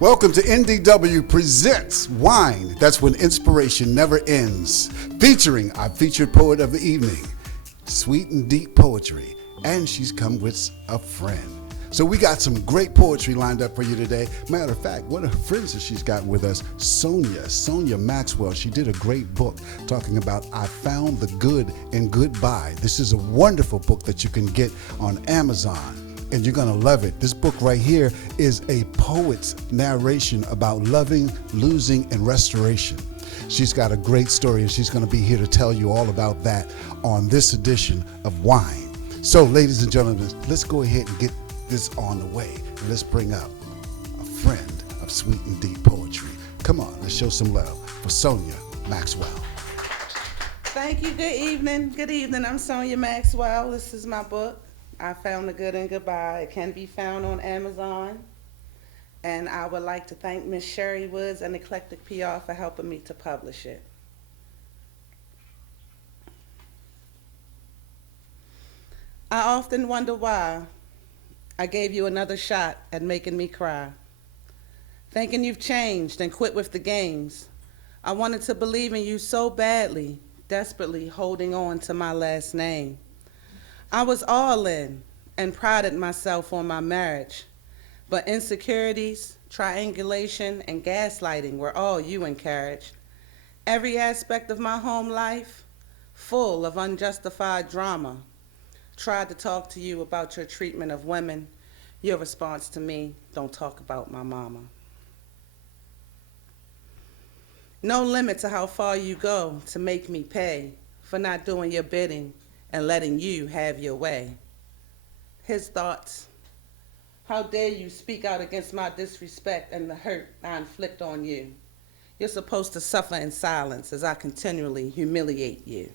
Welcome to NDW Presents Wine. That's when inspiration never ends. Featuring our featured poet of the evening, sweet and deep poetry. And she's come with a friend. So we got some great poetry lined up for you today. Matter of fact, one of her friends that she's got with us, Sonia Maxwell. She did a great book talking about I Found the Good in Goodbye. This is a wonderful book that you can get on Amazon. And you're gonna love it. This book right here is a poet's narration about loving, losing, and restoration. She's got a great story, and she's gonna be here to tell you all about that on this edition of Wine. So, ladies and gentlemen, let's go ahead and get this on the way. And let's bring up a friend of sweet and deep poetry. Come on, let's show some love for Sonia Maxwell. Thank you. Good evening. Good evening. I'm Sonia Maxwell. This is my book, I Found the Good in Goodbye. It can be found on Amazon. And I would like to thank Miss Sherry Woods and Eclectic PR for helping me to publish it. I often wonder why I gave you another shot at making me cry. Thinking you've changed and quit with the games. I wanted to believe in you so badly, desperately holding on to my last name. I was all in and prided myself on my marriage, but insecurities, triangulation, and gaslighting were all you encouraged. Every aspect of my home life, full of unjustified drama. Tried to talk to you about your treatment of women. Your response to me, don't talk about my mama. No limit to how far you go to make me pay for not doing your bidding and letting you have your way. His thoughts, how dare you speak out against my disrespect and the hurt I inflict on you. You're supposed to suffer in silence as I continually humiliate you.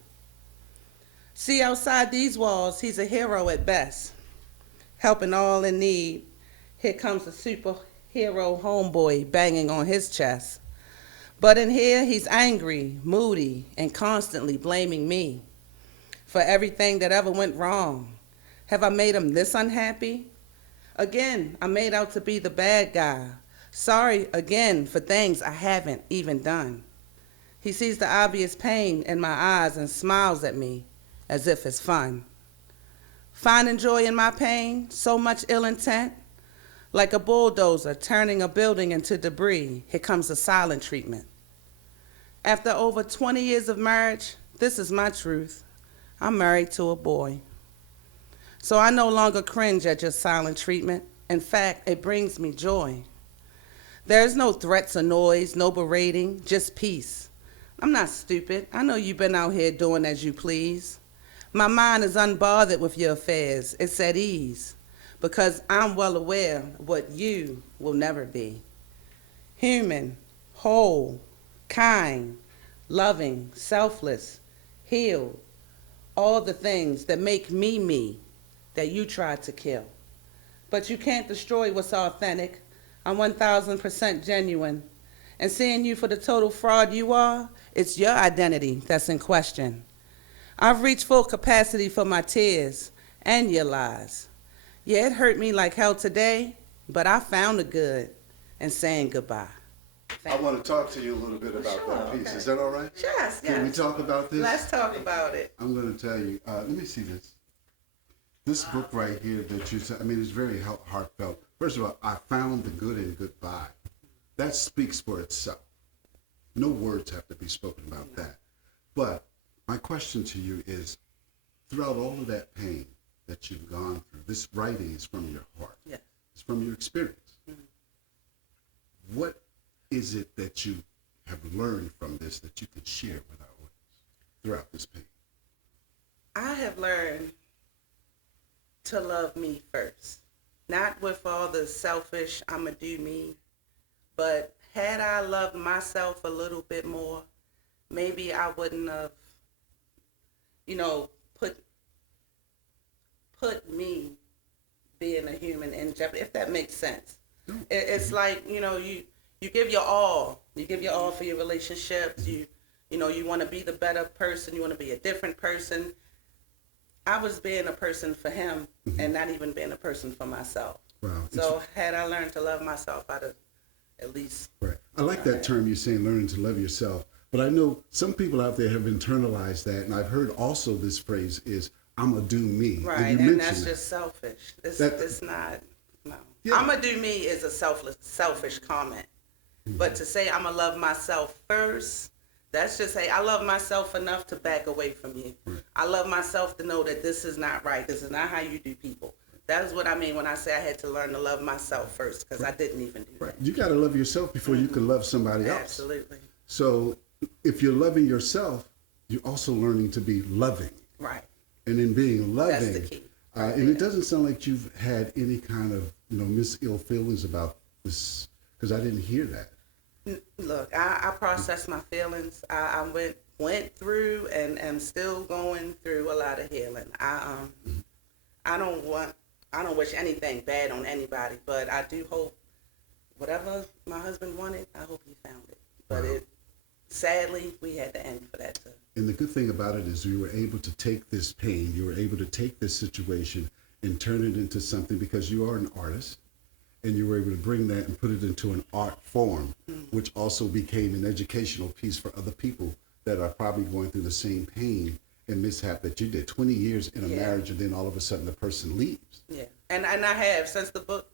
See, outside these walls, he's a hero at best, helping all in need. Here comes the superhero homeboy banging on his chest. But in here, he's angry, moody, and constantly blaming me for everything that ever went wrong. Have I made him this unhappy? Again, I'm made out to be the bad guy. Sorry again for things I haven't even done. He sees the obvious pain in my eyes and smiles at me as if it's fun. Finding joy in my pain, so much ill intent. Like a bulldozer turning a building into debris, here comes the silent treatment. After over 20 years of marriage, this is my truth. I'm married to a boy. So I no longer cringe at your silent treatment. In fact, it brings me joy. There's no threats or noise, no berating, just peace. I'm not stupid. I know you've been out here doing as you please. My mind is unbothered with your affairs. It's at ease because I'm well aware of what you will never be. Human, whole, kind, loving, selfless, healed, all the things that make me that you tried to kill. But you can't destroy what's authentic. I'm 1,000% genuine. And seeing you for the total fraud you are, it's your identity that's in question. I've reached full capacity for my tears and your lies. Yeah, it hurt me like hell today, but I found the good in saying goodbye. I want to talk to you a little bit about that piece. Okay. Is that all right? Yes. Can we talk about this? Let's talk about it. I'm going to tell you. Let me see this. This book right here that you said, I mean, it's very heartfelt. First of all, I found the good in goodbye. That speaks for itself. No words have to be spoken about that. But my question to you is, throughout all of that pain that you've gone through, this writing is from your heart. Yes. It's from your experience. Mm-hmm. What is it that you have learned from this that you can share with our audience throughout this pain? I have learned to love me first. Not with all the selfish, I'ma do me, but had I loved myself a little bit more, maybe I wouldn't have, put me being a human in jeopardy, if that makes sense. It's like, you give your all. You give your all for your relationships. You want to be the better person. You want to be a different person. I was being a person for him and not even being a person for myself. Wow. So had I learned to love myself, I'd have at least. Right. I like that term you're saying, learning to love yourself. But I know some people out there have internalized that, and I've heard also this phrase is, I'm going to do me. Right, and and that's just selfish. It's not, no. Yeah. I'm going to do me is a selfish comment. But to say I'm going to love myself first, that's just say I love myself enough to back away from you. Right. I love myself to know that this is not right. This is not how you do people. That is what I mean when I say I had to learn to love myself first, because I didn't even do Right. that. You got to love yourself before you can love somebody else. Absolutely. So if you're loving yourself, you're also learning to be loving. Right. And in being loving, That's the key. And it doesn't sound like you've had any kind of, ill feelings about this, because I didn't hear that. Look, I processed my feelings. I went through and am still going through a lot of healing. I don't wish anything bad on anybody, but I do hope whatever my husband wanted, I hope he found it. But sadly, we had to end for that too. And the good thing about it is you were able to take this pain, you were able to take this situation and turn it into something, because you are an artist, and you were able to bring that and put it into an art form, which also became an educational piece for other people that are probably going through the same pain and mishap that you did. 20 years in a marriage, and then all of a sudden the person leaves. Yeah, and I have since the book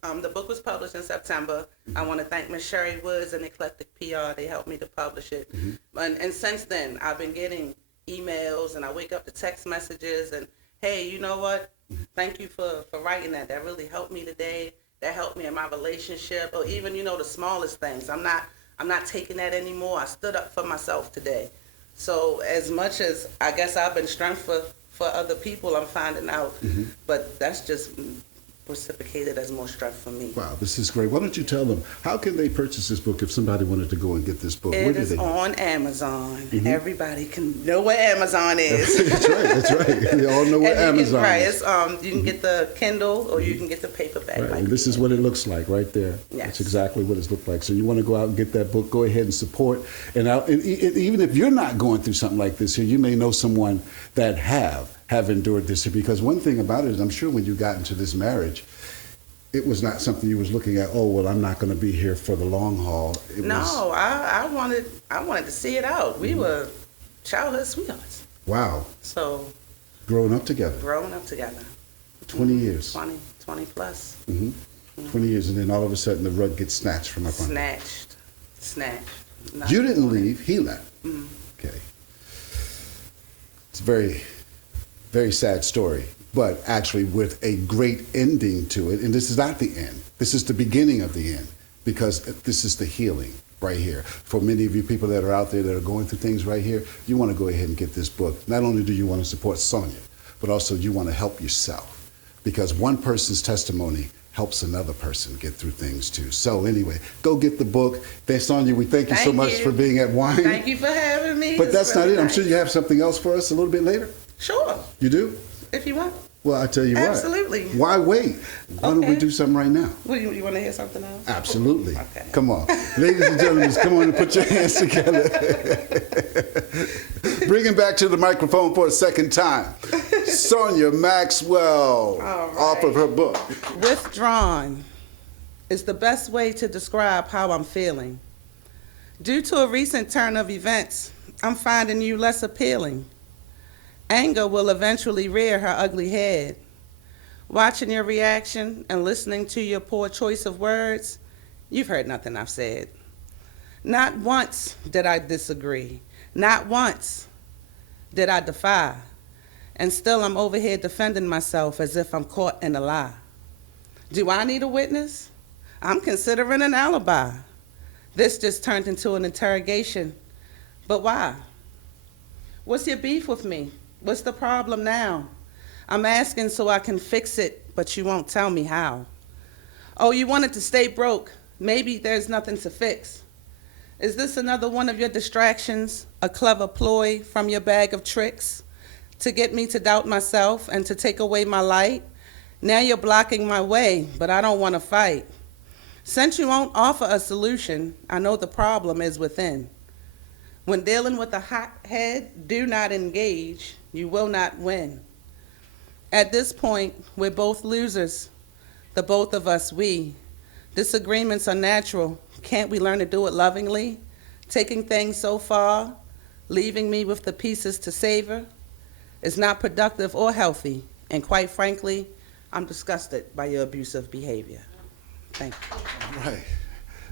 was published in September. I want to thank Miss Sherry Woods and Eclectic PR. They helped me to publish it, and since then I've been getting emails, and I wake up to text messages, and hey, you know what? Thank you for writing that. That really helped me today. That helped me in my relationship, or even the smallest things. I'm not taking that anymore. I stood up for myself today. So as much as I guess I've been strength for other people, I'm finding out, but that's just reciprocated as more strength for me. Wow, this is great. Why don't you tell them, how can they purchase this book if somebody wanted to go and get this book? It is on Amazon. Everybody can know what Amazon is. That's right. They all know what Amazon is. Right. You can get the Kindle, or you can get the paperback. Right. And this is what it looks like right there. Yes. That's exactly what it looks like. So you want to go out and get that book, go ahead and support. And even if you're not going through something like this here, you may know someone that have endured this here. Because one thing about it is, I'm sure when you got into this marriage, it was not something you was looking at, oh, well, I'm not going to be here for the long haul. I wanted to see it out. We were childhood sweethearts. Wow. So growing up together. 20 years. 20 plus. 20 years, and then all of a sudden the rug gets snatched from up under. Snatched. You didn't leave, he left. Okay. It's a very, very sad story, but actually with a great ending to it. And this is not the end. This is the beginning of the end, because this is the healing right here. For many of you people that are out there that are going through things right here, you want to go ahead and get this book. Not only do you want to support Sonia, but also you want to help yourself, because one person's testimony helps another person get through things too. So anyway, go get the book. Thanks, Sonia. We thank you so much for being at Wine. Thank you for having me. But that's not it. I'm sure you have something else for us a little bit later. Sure. You do? If you want. Well, I tell you what. Absolutely. Why wait? Why don't we do something right now? Well, you want to hear something else? Absolutely. Okay. Come on. Ladies and gentlemen, come on and put your hands together. Bring him back to the microphone for a second time. Sonia Maxwell, off of her book. Withdrawn is the best way to describe how I'm feeling. Due to a recent turn of events, I'm finding you less appealing. Anger will eventually rear her ugly head. Watching your reaction and listening to your poor choice of words, you've heard nothing I've said. Not once did I disagree. Not once did I defy. And still I'm over here defending myself as if I'm caught in a lie. Do I need a witness? I'm considering an alibi. This just turned into an interrogation. But why? What's your beef with me? What's the problem now? I'm asking so I can fix it, but you won't tell me how. Oh, you wanted to stay broke. Maybe there's nothing to fix. Is this another one of your distractions, a clever ploy from your bag of tricks to get me to doubt myself and to take away my light? Now you're blocking my way, but I don't want to fight. Since you won't offer a solution, I know the problem is within. When dealing with a hot head, do not engage. You will not win. At this point, we're both losers. The both of us, we. Disagreements are natural. Can't we learn to do it lovingly? Taking things so far, leaving me with the pieces to savor, is not productive or healthy. And quite frankly, I'm disgusted by your abusive behavior. Thank you. All right.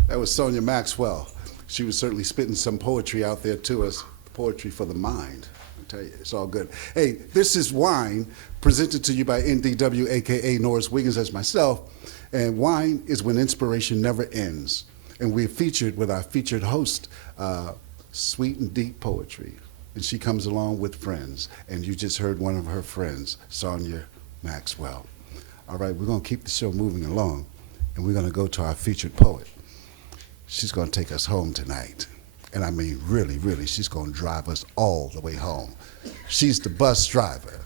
That was Sonia Maxwell. She was certainly spitting some poetry out there to us, poetry for the mind. I tell you, it's all good. Hey, this is Wine, presented to you by NDW, aka Norris Wiggins, as myself. And wine is when inspiration never ends. And we're featured with our featured host, Sweet and Deep Poetry. And she comes along with friends. And you just heard one of her friends, Sonia Maxwell. All right, we're going to keep the show moving along. And we're going to go to our featured poet. She's going to take us home tonight. And I mean, really, really, she's going to drive us all the way home. She's the bus driver.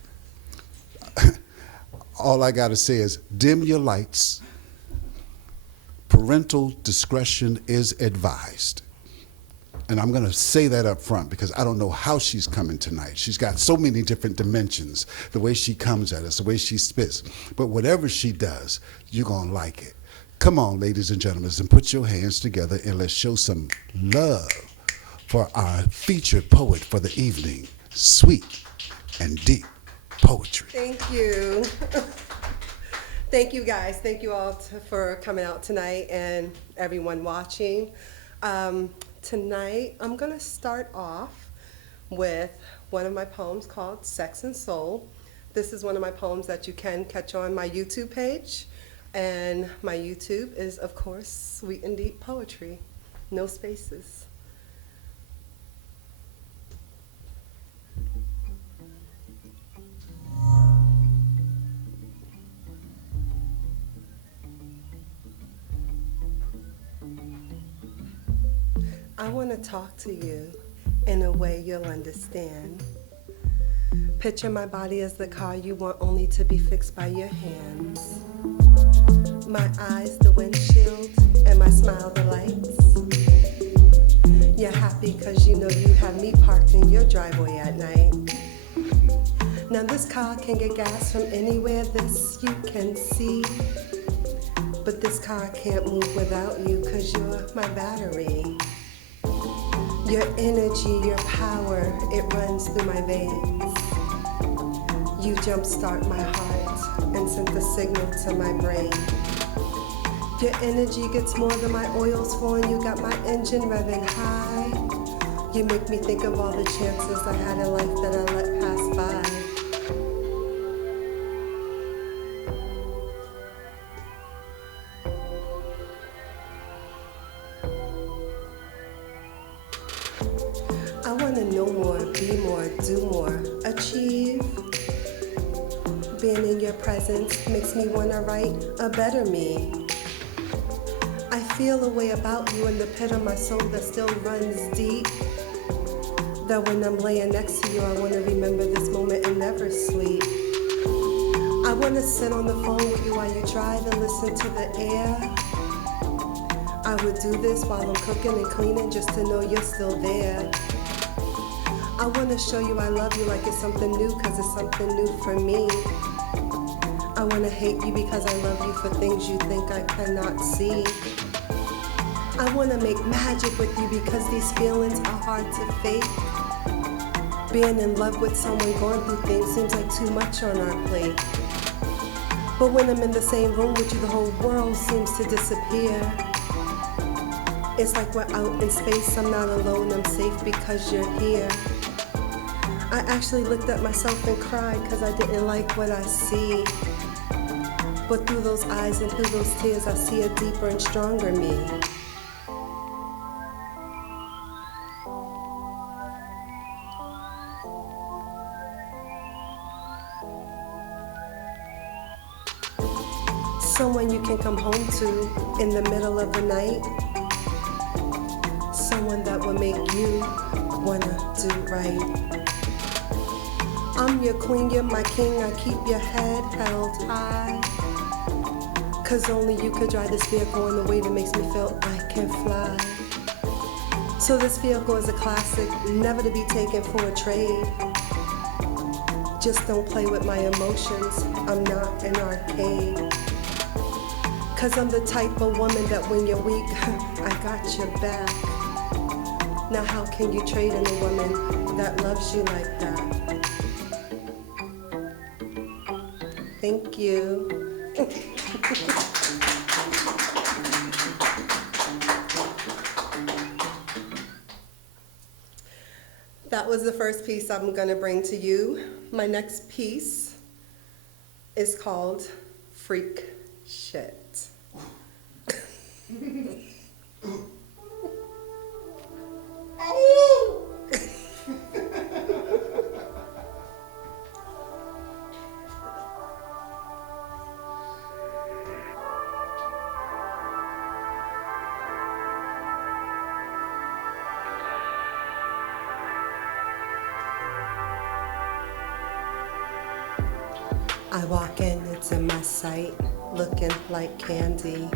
All I got to say is dim your lights. Parental discretion is advised. And I'm going to say that up front because I don't know how she's coming tonight. She's got so many different dimensions, the way she comes at us, the way she spits. But whatever she does, you're going to like it. Come on, ladies and gentlemen, and put your hands together and let's show some love for our featured poet for the evening, Sweet and Deep Poetry. Thank you. Thank you, guys. Thank you all for coming out tonight and everyone watching. Tonight, I'm going to start off with one of my poems called Sex and Soul. This is one of my poems that you can catch on my YouTube page. And my YouTube is, of course, Sweet and Deep Poetry. No spaces. I want to talk to you in a way you'll understand. Picture my body as the car you want only to be fixed by your hands. My eyes, the windshield, and my smile, the lights. You're happy because you know you have me parked in your driveway at night. Now this car can get gas from anywhere, this you can see. But this car can't move without you because you're my battery. Your energy, your power, it runs through my veins. You jumpstart my heart and send the signal to my brain. Your energy gets more than my oil's for, and you got my engine revving high. You make me think of all the chances I had in life that I let pass by. I want to know more, be more, do more, achieve. Being in your presence makes me want to write a better me. I feel a way about you in the pit of my soul that still runs deep. That when I'm laying next to you, I want to remember this moment and never sleep. I want to sit on the phone with you while you drive and listen to the air. I would do this while I'm cooking and cleaning just to know you're still there. I want to show you I love you like it's something new, cause it's something new for me. I want to hate you because I love you for things you think I cannot see. I want to make magic with you because these feelings are hard to fake. Being in love with someone going through things seems like too much on our plate. But when I'm in the same room with you, the whole world seems to disappear. It's like we're out in space, I'm not alone, I'm safe because you're here. I actually looked at myself and cried because I didn't like what I see. But through those eyes and through those tears, I see a deeper and stronger me. Someone you can come home to in the middle of the night. Someone that will make you wanna do right. I'm your queen, you're my king, I keep your head held high. Cause only you could drive this vehicle in a way that makes me feel I can fly. So this vehicle is a classic, never to be taken for a trade. Just don't play with my emotions, I'm not an arcade. Cause I'm the type of woman that when you're weak, I got your back. Now how can you trade in a woman that loves you like that? Thank you. That was the first piece I'm gonna bring to you. My next piece is called Freak Shit. I walk in, it's in my sight, looking like candy.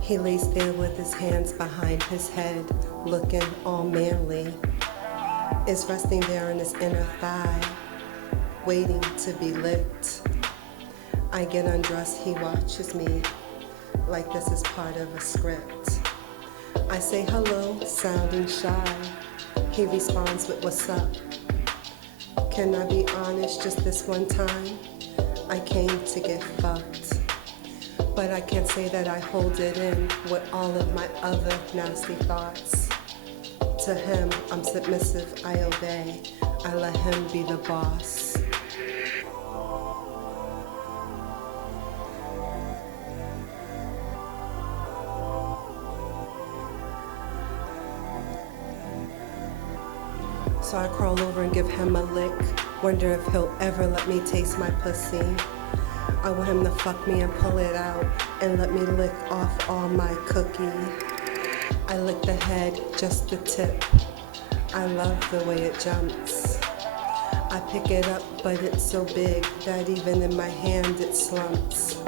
He lays there with his hands behind his head, looking all manly. Is resting there in his inner thigh, waiting to be licked. I get undressed, he watches me, like this is part of a script. I say hello, sounding shy. He responds with what's up. Can I be honest just this one time? I came to get fucked, but I can't say that I hold it in with all of my other nasty thoughts. To him, I'm submissive, I obey, I let him be the boss. So I crawl over and give him a lick, wonder if he'll ever let me taste my pussy. I want him to fuck me and pull it out and let me lick off all my cookie. I lick the head, just the tip. I love the way it jumps. I pick it up, but it's so big that even in my hand it slumps.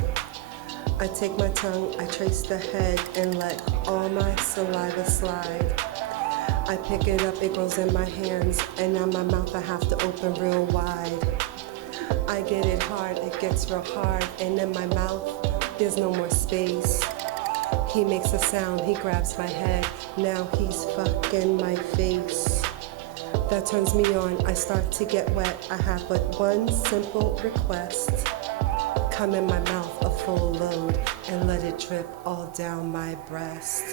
I take my tongue, I trace the head and let all my saliva slide. I pick it up, it grows in my hands, and now my mouth I have to open real wide. I get it hard, it gets real hard, and in my mouth, there's no more space. He makes a sound, he grabs my head, now he's fucking my face. That turns me on, I start to get wet, I have but one simple request. Come in my mouth a full load, and let it drip all down my breast.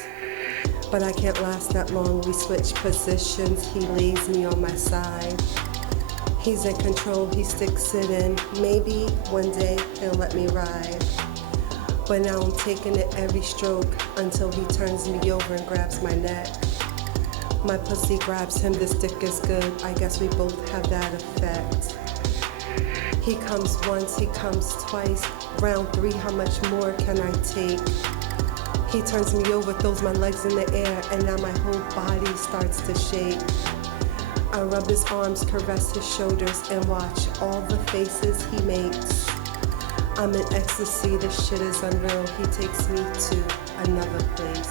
But I can't last that long, we switch positions, he lays me on my side. He's in control, he sticks it in, maybe one day he'll let me ride. But now I'm taking it every stroke until he turns me over and grabs my neck. My pussy grabs him, this dick is good, I guess we both have that effect. He comes once, he comes twice, round 3, how much more can I take? He turns me over, throws my legs in the air, and now my whole body starts to shake. I rub his arms, caress his shoulders, and watch all the faces he makes. I'm in ecstasy, this shit is unreal. He takes me to another place.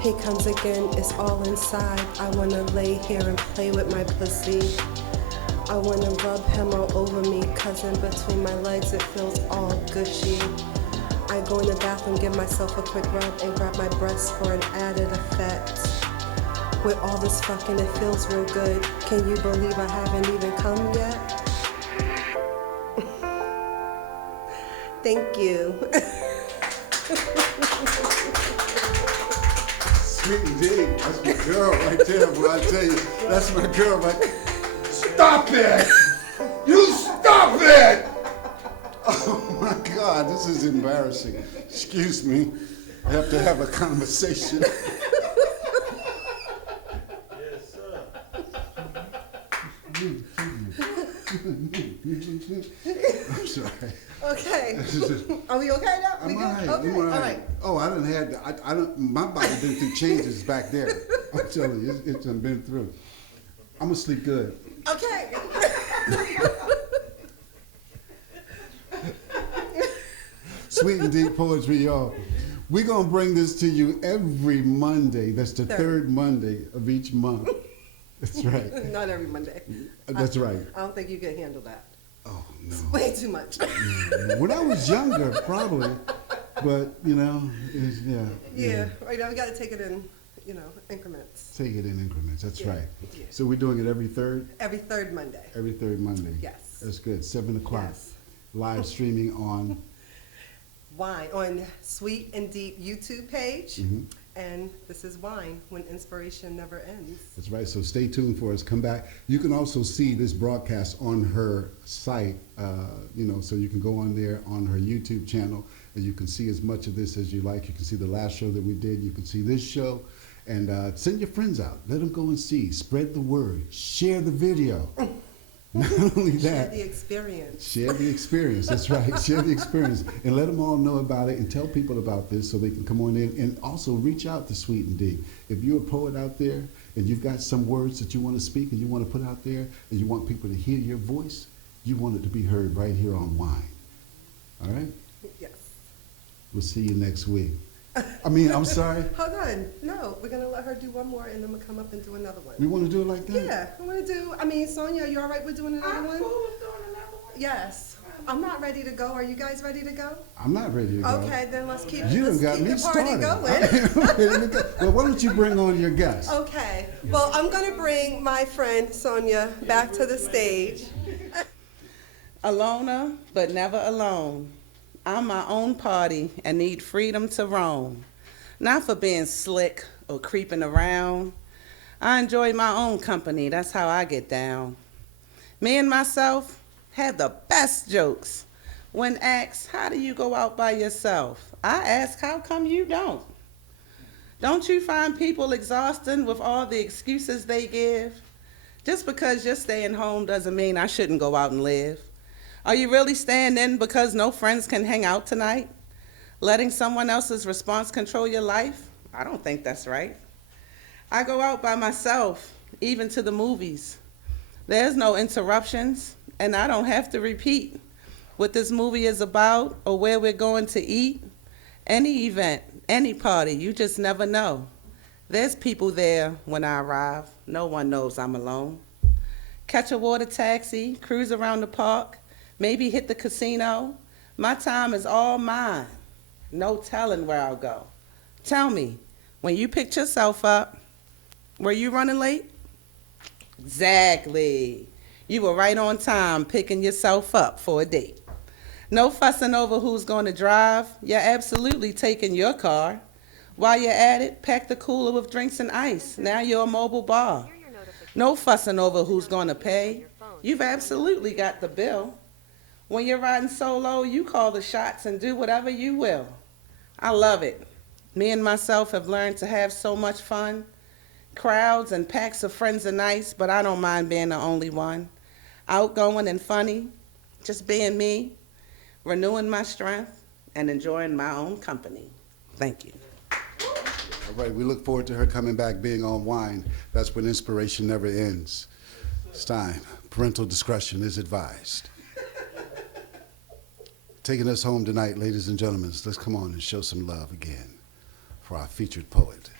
He comes again, it's all inside. I wanna lay here and play with my pussy. I wanna rub him all over me, cause in between my legs it feels all gushy. I go in the bathroom, give myself a quick rub, and grab my breasts for an added effect. With all this fucking, it feels real good. Can you believe I haven't even come yet? Thank you. Sweet D, that's my girl right there, boy. I tell you, that's my girl right. Stop it! You stop it! Oh my God, this is embarrassing. Excuse me. I have to have a conversation. Yes, sir. I'm sorry. Okay. Are we okay now? We I'm good? all right. Okay. I'm all right. All right. Oh, I done had. I don't. My body been through changes back there. I'm telling you, it's done been through. I'm gonna sleep good. Okay. Sweet and deep poetry, y'all. We're gonna bring this to you every Monday. That's the third Monday of each month. That's right. Not every Monday. That's right. I don't think you can handle that. Oh no. Way too much. When I was younger, probably, but you know, Yeah, right now we got to take it in, increments. Take it in increments. That's Yeah. right. Yeah. So we're doing it every third. Every third Monday. Every third Monday. Yes. That's good. 7 o'clock. Yes. Live streaming on. Wine on Sweet and Deep YouTube page. Mhm. And this is Wine, when inspiration never ends. That's right. So stay tuned for us. Come back. You can also see this broadcast on her site. So you can go on there on her YouTube channel, and you can see as much of this as you like. You can see the last show that we did. You can see this show, and send your friends out. Let them go and see. Spread the word. Share the video. Not only Share that. the experience. Share the experience. That's right. Share the experience. And let them all know about it and tell people about this so they can come on in. And also reach out to Sweet and Deep. If you're a poet out there and you've got some words that you want to speak and you want to put out there and you want people to hear your voice, you want it to be heard right here on Wine. All right? Yes. We'll see you next week. I'm sorry. Hold on. No, we're going to let her do one more, and then we'll come up and do another one. We want to do it like that? Yeah, I'm going to do, Sonia, you all right with doing another one? I'm cool with doing another one. Yes. I'm not ready to go. Are you guys ready to go? I'm not ready to go. Okay, then let's keep, You done let's got keep me the party started. going. I'm ready to go. Well, why don't you bring on your guest? Okay. Well, I'm going to bring my friend Sonia back to the stage. A loner, but never alone. I'm my own party and need freedom to roam. Not for being slick or creeping around. I enjoy my own company, that's how I get down. Me and myself have the best jokes. When asked, how do you go out by yourself? I ask, how come you don't? Don't you find people exhausting with all the excuses they give? Just because you're staying home doesn't mean I shouldn't go out and live. Are you really staying in because no friends can hang out tonight? Letting someone else's response control your life? I don't think that's right. I go out by myself, even to the movies. There's no interruptions, and I don't have to repeat what this movie is about or where we're going to eat. Any event, any party, you just never know. There's people there when I arrive. No one knows I'm alone. Catch a water taxi, cruise around the park, maybe hit the casino. My time is all mine. No telling where I'll go. Tell me, when you picked yourself up, were you running late? Exactly. You were right on time picking yourself up for a date. No fussing over who's going to drive. You're absolutely taking your car. While you're at it, pack the cooler with drinks and ice. Now you're a mobile bar. No fussing over who's going to pay. You've absolutely got the bill. When you're riding solo, you call the shots and do whatever you will. I love it. Me and myself have learned to have so much fun. Crowds and packs of friends are nice, but I don't mind being the only one. Outgoing and funny, just being me, renewing my strength, and enjoying my own company. Thank you. All right, we look forward to her coming back, being on Wine. That's when inspiration never ends. It's time. Parental discretion is advised. Taking us home tonight, ladies and gentlemen, let's come on and show some love again for our featured poet,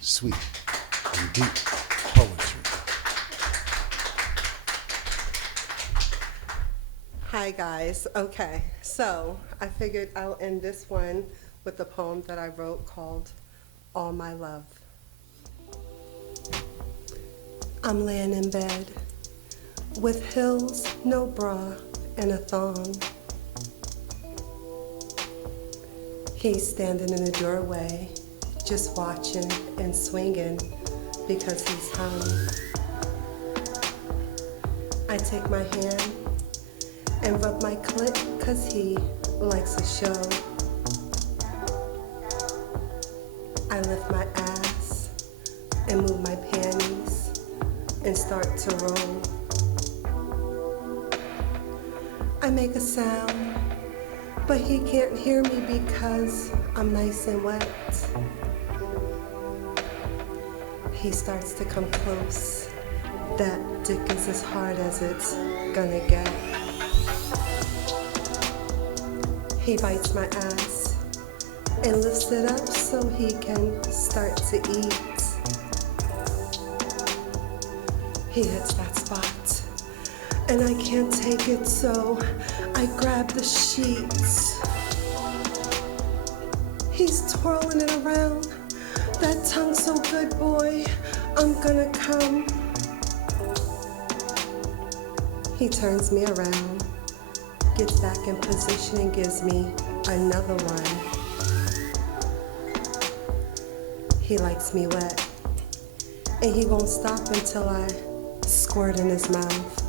Sweet and Deep Poetry. Hi, guys. Okay, so I figured I'll end this one with a poem that I wrote called All My Love. I'm laying in bed with heels, no bra, and a thong. He's standing in the doorway, just watching and swinging because he's hung. I take my hand and rub my clit cause he likes a show. I lift my ass and move my panties and start to roll. I make a sound, but he can't hear me because I'm nice and wet. He starts to come close That dick is as hard as it's gonna get. He bites my ass and lifts it up so he can start to eat. He hits that spot, and I can't take it, so I grab the sheets. He's twirling it around. That tongue so good, boy, I'm gonna come. He turns me around, gets back in position and gives me another one. He likes me wet, and he won't stop until I squirt in his mouth.